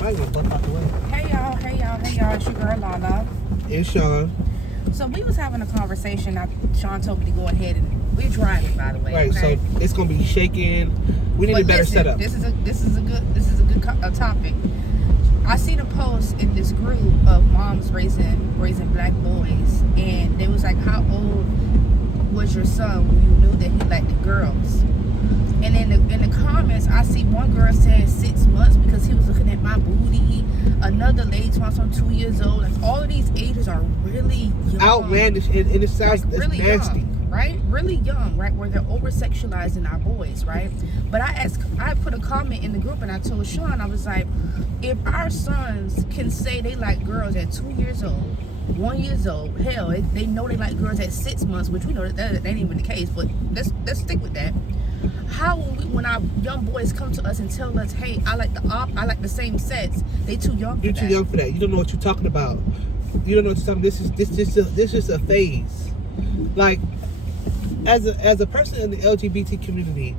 I ain't gonna bust out the way. Hey y'all, it's your girl Lala. It's Sean. So we was having a conversation. Sean told me to go ahead and we're driving, by the way. Right, okay? so it's gonna be shaking. We need a better setup. This is a good topic. I seen a post in this group of moms raising black boys, and they was like, "How old was your son when you knew that he liked the girls?" And in the comments, I see one girl said 6 months because he was looking at my booty. Another lady talking I'm 2 years old. Like, all of these ages are really young. Outlandish, and it sounds like, really nasty. Young, right? Really young, right? Where they're over-sexualizing our boys, right? But I put a comment in the group and I told Sean, I was like, if our sons can say they like girls at 2 years old, 1 year old, hell, they know they like girls at 6 months, which we know that ain't even the case, but let's stick with that. How when our young boys come to us and tell us, hey, I like the same sex, they too young for You're that. too young for that. You don't know what you're talking about. You don't know what you're talking. This is a phase. Like, as a person in the LGBT community,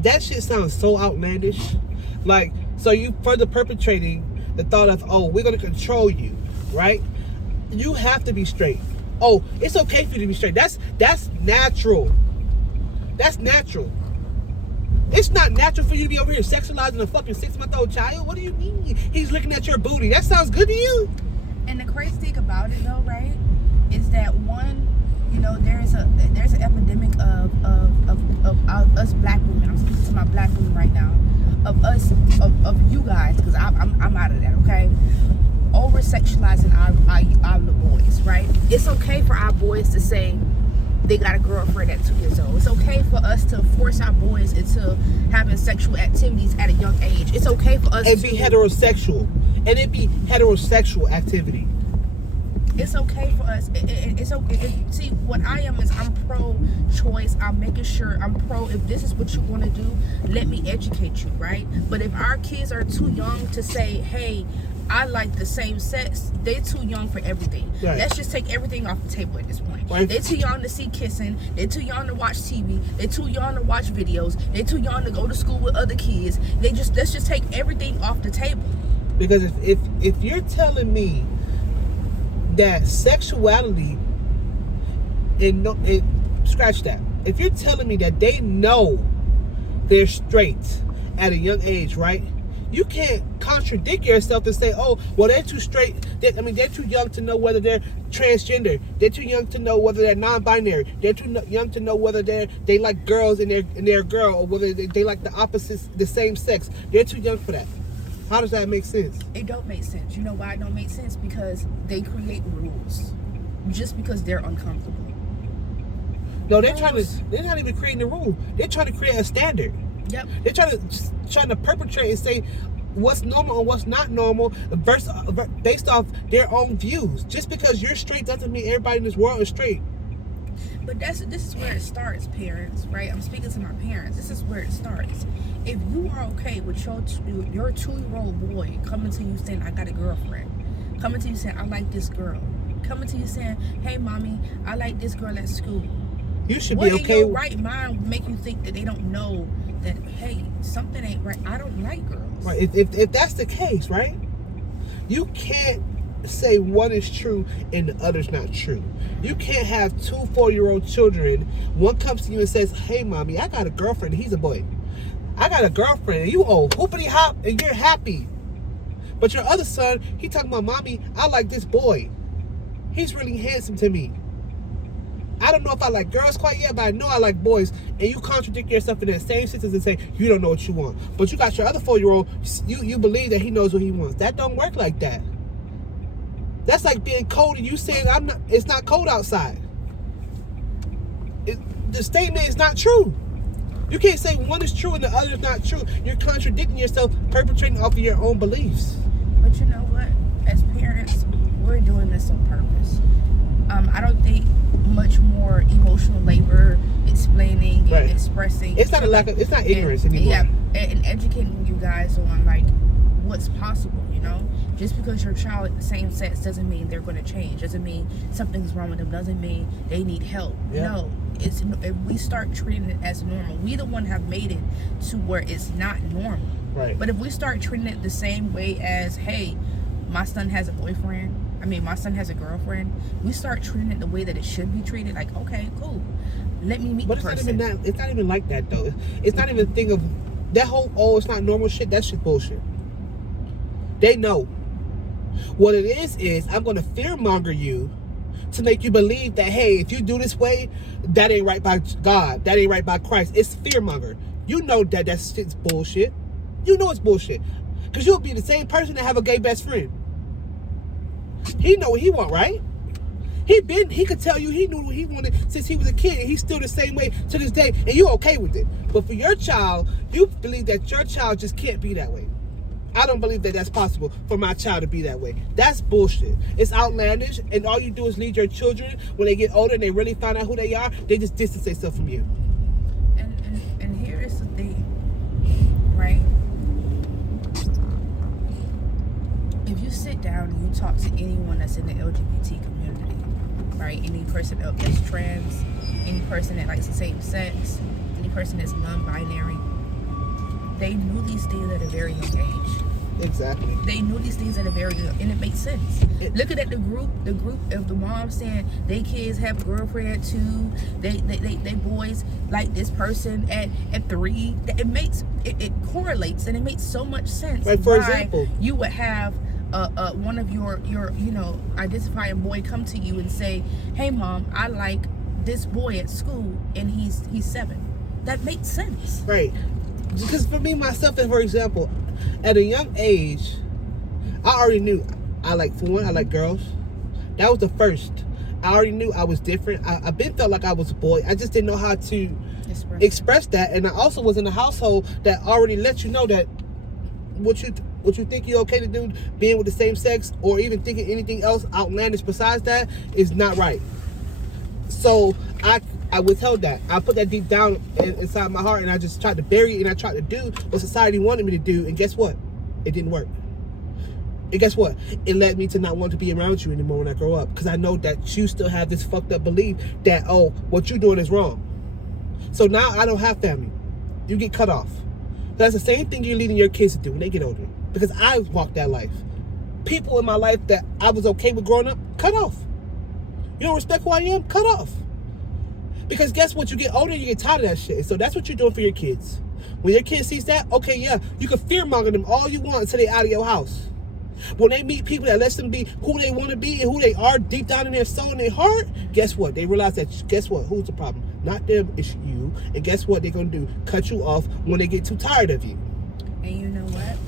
that shit sounds so outlandish. Like, so you further perpetrating the thought of, oh, we're gonna control you, right? You have to be straight. Oh, it's okay for you to be straight. That's natural. That's natural. It's not natural for you to be over here sexualizing a fucking 6-month-old child. What do you mean? He's looking at your booty. That sounds good to you? And the crazy thing about it, though, right, is that one, you know, there's an epidemic of us black women. I'm speaking to my black women right now. Of you guys, because I'm out of that, okay? Over sexualizing our little boys, right? It's okay for our boys to say they got a girlfriend at 2 years old. It's okay for us to force our boys into having sexual activities at a young age. It's okay for us to be heterosexual. And it be heterosexual activity. It's okay for us. It's okay. See, what I am is I'm pro-choice. I'm making sure I'm pro. If this is what you want to do, let me educate you, right? But if our kids are too young to say, hey, I like the same sex, they're too young for everything. Right. Let's just take everything off the table at this point. Right. They're too young to see kissing. They're too young to watch TV. They're too young to watch videos. They're too young to go to school with other kids. Let's just take everything off the table. Because if you're telling me that sexuality scratch that. If you're telling me that they know they're straight at a young age, right? You can't contradict yourself and say, oh, well, they're too straight. They're too young to know whether they're transgender. They're too young to know whether they're non-binary. They're too young to know whether they like girls and they're a girl, or whether they like the opposites, the same sex. They're too young for that. How does that make sense? It don't make sense. You know why it don't make sense? Because they create rules just because they're uncomfortable. No, they're not even creating a rule. They're trying to create a standard. Yep. They're trying to perpetrate and say what's normal and what's not normal based off their own views. Just because you're straight doesn't mean everybody in this world is straight. But this is where it starts, parents, right? I'm speaking to my parents. This is where it starts. If you are okay with your 2-year-old boy coming to you saying, I got a girlfriend, coming to you saying, I like this girl, coming to you saying, hey, mommy, I like this girl at school. You should be okay. What in your right mind would make you think that they don't know that, hey, something ain't right? I don't like girls. Right. If that's the case, right? You can't say one is true and the other's not true. You can't have 2 4-year-old children. One comes to you and says, hey, mommy, I got a girlfriend. And he's a boy. I got a girlfriend. And you whoopity hop and you're happy. But your other son, he talking about, mommy, I like this boy. He's really handsome to me. I don't know if I like girls quite yet, but I know I like boys. And you contradict yourself in that same sentence and say, you don't know what you want. But you got your other 4-year-old, you believe that he knows what he wants. That don't work like that. That's like being cold and you saying it's not cold outside. The statement is not true. You can't say one is true and the other is not true. You're contradicting yourself, perpetrating off of your own beliefs. But you know what? As parents, we're doing this on purpose. I don't think much more emotional labor, explaining and expressing. It's not it's not ignorance anymore. Yeah, and educating you guys on like what's possible. You know, just because your child is the same sex doesn't mean they're going to change. Doesn't mean something's wrong with them. Doesn't mean they need help. Yeah. No, if we start treating it as normal, we the one have made it to where it's not normal. Right. But if we start treating it the same way as, hey, my son has a boyfriend, my son has a girlfriend, we start treating it the way that it should be treated. Like, okay, cool, let me meet the person. It's not even like that though. It's not even a thing of that whole it's not normal shit. That shit's bullshit. They know what it is. I'm gonna fearmonger you to make you believe that, hey, if you do this way, that ain't right by God, that ain't right by Christ. It's fearmonger. You know that shit's bullshit. You know it's bullshit, because you'll be the same person that have a gay best friend. He know what he want, right? He could tell you he knew what he wanted since he was a kid, and he's still the same way to this day, and you okay with it. But for your child, you believe that your child just can't be that way. I don't believe that that's possible for my child to be that way. That's bullshit. It's outlandish, and all you do is lead your children, when they get older and they really find out who they are, they just distance themselves from you. And here is the thing, right? If you sit down and you talk to anyone that's in the LGBT community, right? Any person that's trans, any person that likes the same sex, any person that's non-binary, they knew these things at a very young age. Exactly. They knew these things at a very young, and it makes sense. Looking at the group of the moms saying they kids have a girlfriend too, they boys like this person at 3. It correlates, and it makes so much sense. Like, for example, you would have one of your identifying boy come to you and say, hey mom, I like this boy at school and he's 7. That makes sense, right? Because for me, myself, and for example, at a young age, I already knew I like girls. That was the first. I already knew I was different. I been felt like I was a boy. I just didn't know how to express that. And I also was in a household that already let you know that what you think you're okay to do, being with the same sex, or even thinking anything else outlandish besides that, is not right. So I withheld that. I put that deep down inside my heart, and I just tried to bury it, and I tried to do what society wanted me to do, and guess what? It didn't work. And guess what? It led me to not want to be around you anymore when I grow up, because I know that you still have this fucked up belief that, oh, what you're doing is wrong. So now I don't have family. You get cut off. That's the same thing you're leading your kids to do when they get older, because I walked that life. People in my life that I was okay with growing up, cut off. You don't respect who I am? Cut off. Because guess what? You get older, you get tired of that shit. So that's what you're doing for your kids. When your kid sees that, okay, yeah, you can fearmonger them all you want until they out of your house. When they meet people that lets them be who they want to be and who they are deep down in their soul and their heart, guess what? They realize that, guess what? Who's the problem? Not them, it's you. And guess what they're going to do? Cut you off when they get too tired of you. And you know what?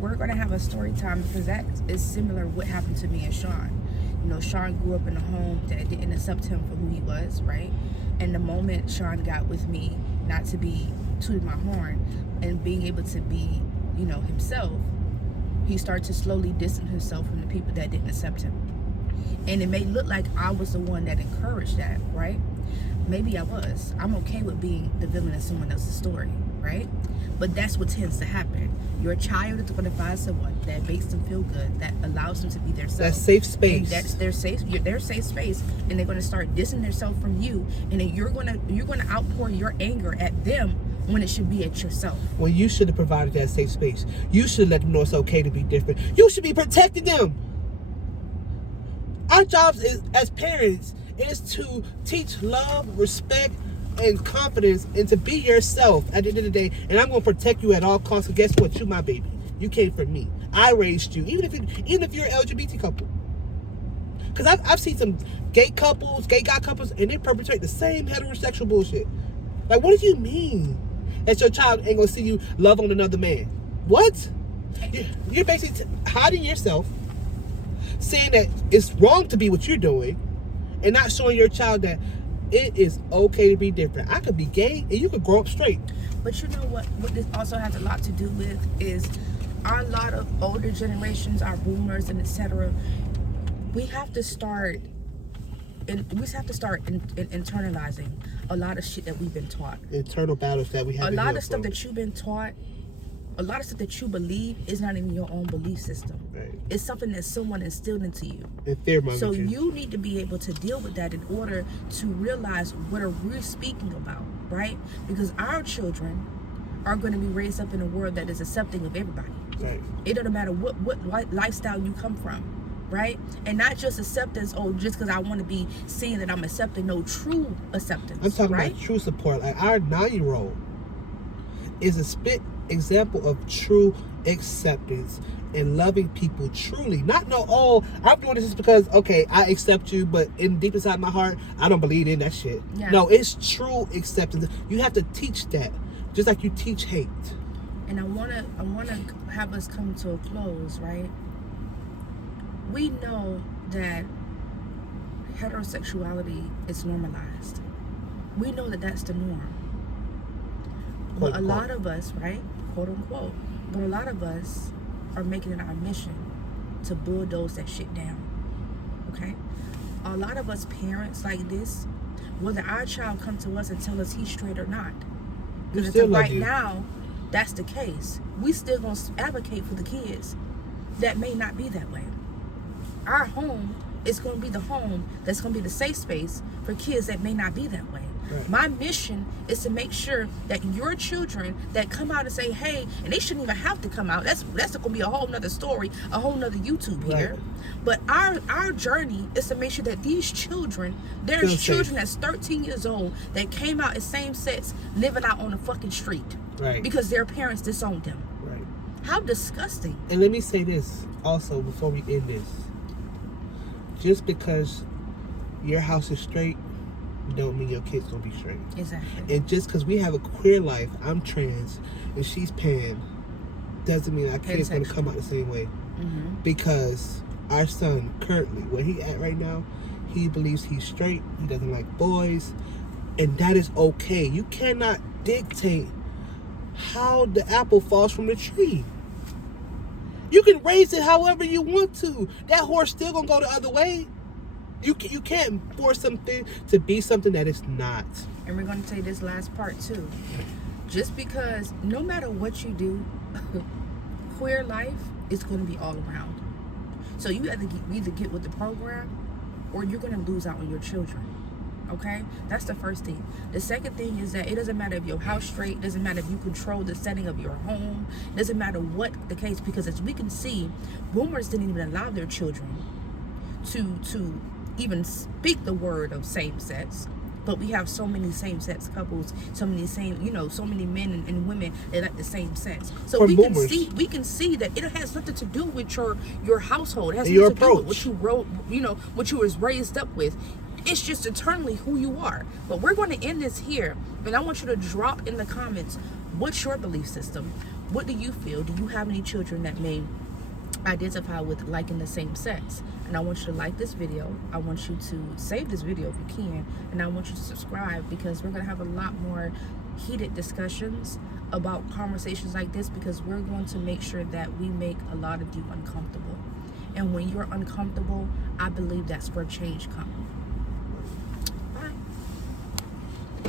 We're going to have a story time, because that is similar to what happened to me and Sean. You know, Sean grew up in a home that didn't accept him for who he was, right? And the moment Sean got with me, not to be tooting my horn, and being able to be, you know, himself, he started to slowly distance himself from the people that didn't accept him. And it may look like I was the one that encouraged that, right? Maybe I was. I'm okay with being the villain in someone else's story, right? But that's what tends to happen. Your child is going to find someone that makes them feel good, that allows them to be themselves. That safe space. And that's their safe space, and they're going to start distancing themselves from you, and then you're going to outpour your anger at them when it should be at yourself. Well, you should have provided that safe space. You should let them know it's okay to be different. You should be protecting them. Our jobs as parents is to teach love, respect, and confidence, and to be yourself at the end of the day. And I'm going to protect you at all costs. So guess what? You my baby. You came from me. I raised you. Even if you're an LGBT couple. Because I've seen some gay guy couples, and they perpetrate the same heterosexual bullshit. Like, what do you mean that your child ain't going to see you love on another man? What? You're basically hiding yourself, saying that it's wrong to be what you're doing, and not showing your child that it is okay to be different. I could be gay and you could grow up straight. But you know what this also has a lot to do with is a lot of older generations, our boomers and etc. We have to start internalizing a lot of shit that we've been taught. Internal battles that we have. A lot of stuff that you've been taught, a lot of stuff that you believe is not even your own belief system. Right. It's something that someone instilled into you. So you need to be able to deal with that in order to realize what are we speaking about, right? Because our children are going to be raised up in a world that is accepting of everybody. Right. It doesn't matter what lifestyle you come from, right? And not just acceptance, just because I want to be seen that I'm accepting. No, true acceptance. I'm talking right? about true support. Like our 9-year-old is a spit example of true acceptance and loving people truly. Not I'm doing this because, okay, I accept you, but in deep inside my heart, I don't believe in that shit. Yeah. No, it's true acceptance. You have to teach that, just like you teach hate. And I wanna have us come to a close, right? We know that heterosexuality is normalized. We know that that's the norm. But a lot of us, right, quote unquote, but a lot of us are making it our mission to bulldoze that shit down. Okay? A lot of us parents like this, whether our child come to us and tell us he's straight or not, because right now, that's the case. We still gonna advocate for the kids that may not be that way. Our home is gonna be the home that's gonna be the safe space for kids that may not be that way. Right. My mission is to make sure that your children that come out and say, hey, and they shouldn't even have to come out. That's gonna be a whole nother story, a whole nother YouTube here. Right. But our journey is to make sure that these children, there's children that's 13 years old that came out as same sex living out on the fucking street. Right. Because their parents disowned them. Right. How disgusting. And let me say this also before we end this. Just because your house is straight don't mean your kids gonna be straight. Exactly. And just because we have a queer life, I'm trans and she's pan, doesn't mean our kids gonna come out the same way. Mm-hmm. Because our son currently, where he at right now, he believes he's straight, he doesn't like boys, and that is okay. You cannot dictate how the apple falls from the tree. You can raise it however you want to. That horse still gonna go the other way. You can't force something to be something that it's not. And we're gonna say this last part too. Just because no matter what you do, queer life is gonna be all around. So you either get with the program or you're gonna lose out on your children. Okay, that's the first thing. The second thing is that it doesn't matter if your house straight, doesn't matter if you control the setting of your home, doesn't matter what the case, because as we can see, boomers didn't even allow their children to even speak the word of same sex. But we have so many same-sex couples, so many men and women that like the same sex. So we can see that it has nothing to do with your household. It has nothing to do with what you wrote, what you was raised up with. It's just eternally who you are. But we're going to end this here. And I want you to drop in the comments, what's your belief system? What do you feel? Do you have any children that may identify with liking the same sex? And I want you to like this video. I want you to save this video if you can. And I want you to subscribe, because we're going to have a lot more heated discussions about conversations like this, because we're going to make sure that we make a lot of you uncomfortable. And when you're uncomfortable, I believe that's where change comes.